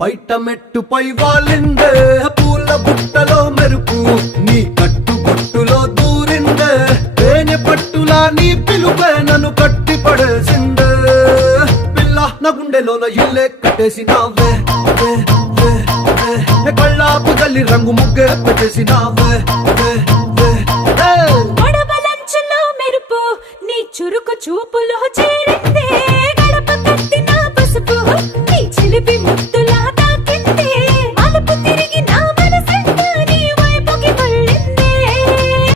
బయట మెట్టుపై వాలిందే పూల బుట్టలో మెరుపు నీ కట్టు బొట్టులో దూరిందే తేనె పట్టులా నీ పిలుపే నన్ను కట్టి పడేసిందే పిల్ల నా గుండెలోన ఇల్లే కట్టేసినావే కళ్ళాపు జల్లి రంగు ముగ్గే పెట్టేసినావే